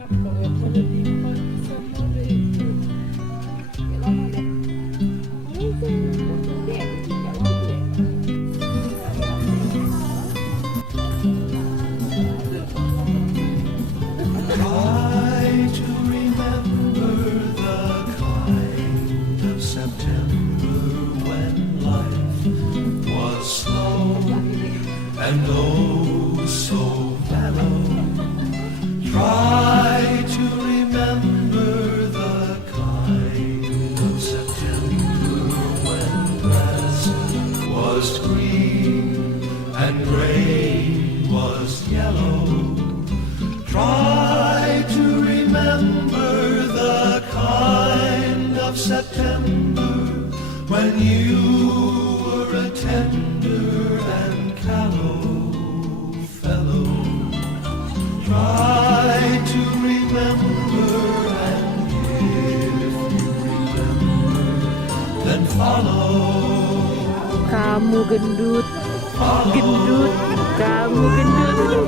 Try to remember the kind of September when life was slow and oh so mellow. Try to remember the kind of September when grass was green and rain was yellow. Try to remember the kind of September when you were a tender and callow fellow. Try to remember, and if you remember, then follow. Kamu gendut, gendut, kamu gendut.